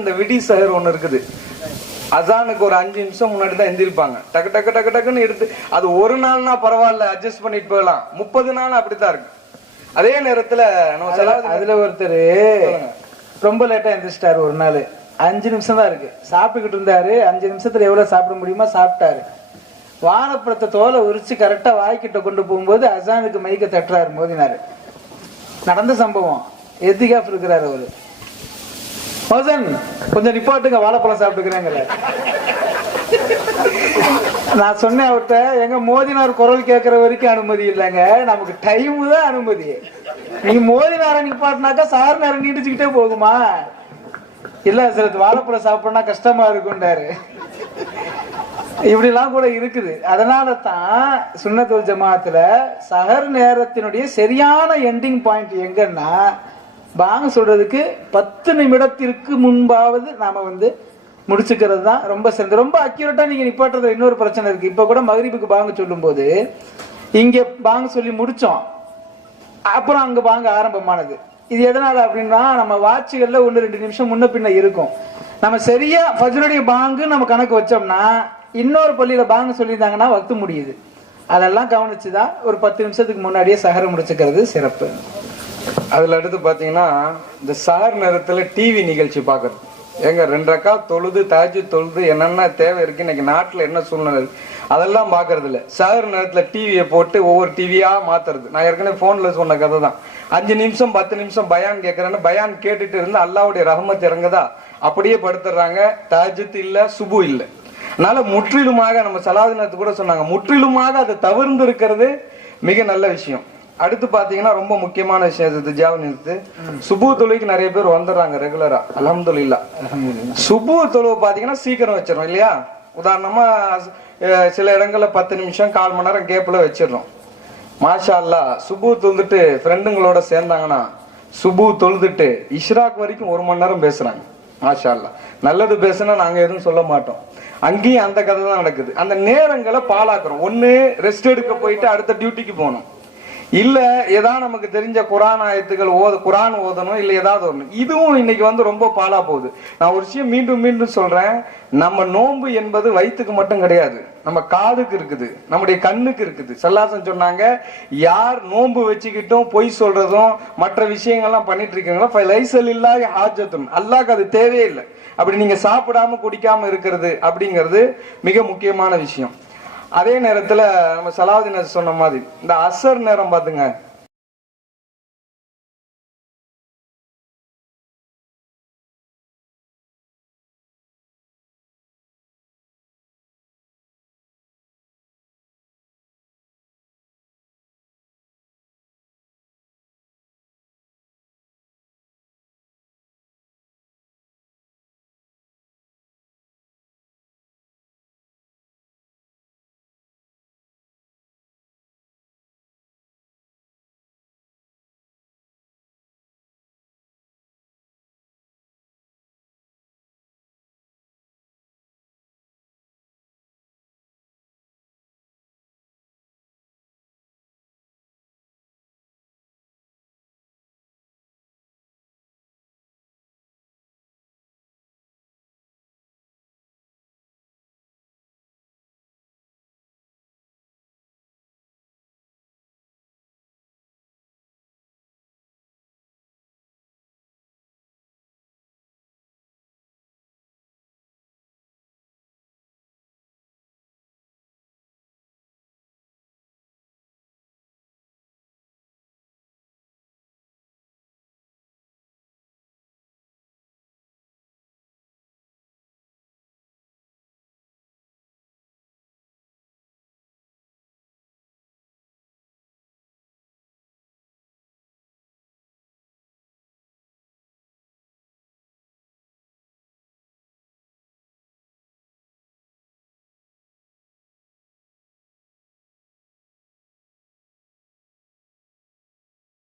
இந்த விடி சஹர் ஒண்ணு இருக்குது. அசானுக்கு ஒரு 5 நிமிஷம் முன்னாடி தான் எந்திரிப்பாங்க. டக்கு டக்கு டக்கு டக்குன்னு எடுத்து அது ஒரு நாள்னா பரவாயில்ல, அட்ஜஸ்ட் பண்ணிட்டு போகலாம். 30 நாள் அப்படித்தான் இருக்கு. அதே நேரத்துல அதுல ஒருத்தர் ரொம்ப லேட்டா எந்திரிச்சிட்டாரு. ஒரு நாள் 5 நிமிஷம் தான் இருக்கு, சாப்பிட்டுக்கிட்டு இருந்தாரு. 5 நிமிஷத்துல எவ்வளவு சாப்பிட முடியுமோ சாப்பிட்டாரு. வாழைப்பழத்தை தோலை உரிச்சு கரெக்டா வாய்க்கிட்ட கொண்டு போகும்போது அசானுக்கு மைக்க தட்டுறாரு, மோதினாரு. நடந்த சம்பவம். எத்திகாஃப் இருக்கிறாரு அவரு. மோசன் கொஞ்சம் நிப்பாட்டுங்க, வாழைப்பழம் சாப்பிட்டுக்கிறேங்கிற. நான் சொன்னேன் அவர்கிட்ட, எங்க மோதினார் குரல் கேட்கற வரைக்கும் அனுமதி இல்லைங்க, நமக்கு டைம் தான் அனுமதி. நீ மோதினார நிப்பாட்டினாக்கா சார் நேரம் நீடிச்சுக்கிட்டே போகுமா? இல்ல சில வாழைப்பழம் சாப்பிடனா கஷ்டமா இருக்குன்றாரு. இப்படிலாம் கூட இருக்குது. அதனால தான் சுன்னத்துல் ஜமாத்துல சஹர் நேரத்தினுடைய சரியான எண்டிங் பாயிண்ட் எங்கன்னா, பாங்க சொல்றதுக்கு 10 நிமிடத்திற்கு முன்பாவது நாம முடிச்சுக்கிறது தான் ரொம்ப சிறந்த. ரொம்ப அக்யூரேட்டா நீங்க நிப்பாட்டுறதுல இன்னொரு பிரச்சனை இருக்கு. இப்ப கூட மகரிபுக்கு பாங்க சொல்லும் போது இங்க பாங்க சொல்லி முடிச்சோம், அப்புறம் அங்க பாங்க ஆரம்பமானது. இது எதனால அப்படின்னா, நம்ம வாட்சுகள்ல 1-2 நிமிஷம் முன்ன பின்ன இருக்கும். நம்ம சரியா ஃபஜ்ருடைய பாங்கு நம்ம கணக்கு வச்சோம்னா, இன்னொரு பள்ளியில பாங்க சொல்லியிருந்தாங்கன்னா வக்து முடியுது. அதெல்லாம் கவனிச்சுதான் ஒரு 10 நிமிஷத்துக்கு முன்னாடியே சஹர முடிச்சுக்கிறது சிறப்பு. அதுல அடுத்து பாத்தீங்கன்னா, இந்த சஹர் நேரத்துல டிவி நிகழ்ச்சி பாக்குறது. எங்க 2 ரக்கா தொழுது தஹஜ்ஜுத் தொழுது என்னென்ன தேவை இருக்கு, இன்னைக்கு நாட்டுல என்ன சூழ்நிலை இருக்கு, அதெல்லாம் பாக்குறது இல்ல. சஹர் நேரத்துல டிவியை போட்டு ஒவ்வொரு டிவியா மாத்துறது. நான் ஏற்கனவே போன்ல சொன்ன கதை தான். 5 நிமிஷம் 10 நிமிஷம் பயான் கேட்கறேன்னு பயான் கேட்டுட்டு இருந்து அல்லாவுடைய ரஹமத் இறங்குதா, அப்படியே படுத்துறாங்க. தஹஜ்ஜுத் இல்ல, சுபு இல்ல. அதனால முற்றிலுமாக நம்ம சலாதினத்து கூட சொன்னாங்க, முற்றிலுமாக அதை தவிர்ந்து இருக்கிறது மிக நல்ல விஷயம். அடுத்து பாத்தீங்கன்னா ரொம்ப முக்கியமான விஷயம் ஜாவனித்து சுபு தொழுகைக்கு நிறைய பேர் வந்துடுறாங்க ரெகுலரா. அல்ஹம்துலில்லாஹ். சுபு தொழுவை பாத்தீங்கன்னா சீக்கிரம் வச்சிடறோம் இல்லையா? உதாரணமா சில இடங்கள்ல 10 நிமிஷம் 1/4 மணி நேரம் கேப்ல வச்சிடறோம். மாஷா அல்லாஹ். சுபு தொழுதுட்டு ஃப்ரெண்டுங்களோட சேர்ந்தாங்கன்னா சுபு தொழுதுட்டு இஷ்ராக் வரைக்கும் 1 மணி நேரம் பேசுறாங்க. மாஷா அல்லாஹ். நல்லது பேசுனா நாங்க எதுவும் சொல்ல மாட்டோம். அங்கேயும் அந்த கதை தான் நடக்குது. அந்த நேரங்களை பாழாக்குறோம். ஒண்ணு ரெஸ்ட் எடுக்க போயிட்டு அடுத்த டியூட்டிக்கு போகணும், இல்ல ஏதாவது நமக்கு தெரிஞ்ச குரான் ஆயத்துகள் குரான் ஓதணும், இல்ல ஏதாவது ஒண்ணு. இதுவும் இன்னைக்கு ரொம்ப பாலா போகுது. நான் ஒரு விஷயம் மீண்டும் மீண்டும் சொல்றேன், நம்ம நோன்பு என்பது வயிற்றுக்கு மட்டும் கிடையாது, நம்ம காதுக்கு இருக்குது, நம்முடைய கண்ணுக்கு இருக்குது. சல்லாசன் சொன்னாங்க, யார் நோன்பு வச்சுக்கிட்டும் பொய் சொல்றதும் மற்ற விஷயங்கள்லாம் பண்ணிட்டு இருக்கீங்களோ அல்லாஹ்க்கு அது தேவையே இல்லை. அப்படி நீங்க சாப்பிடாம குடிக்காம இருக்கிறது அப்படிங்கிறது மிக முக்கியமான விஷயம். அதே நேரத்துல நம்ம சலாவுதீன் சொன்ன மாதிரி இந்த அசர் நேரம் பாத்துங்க,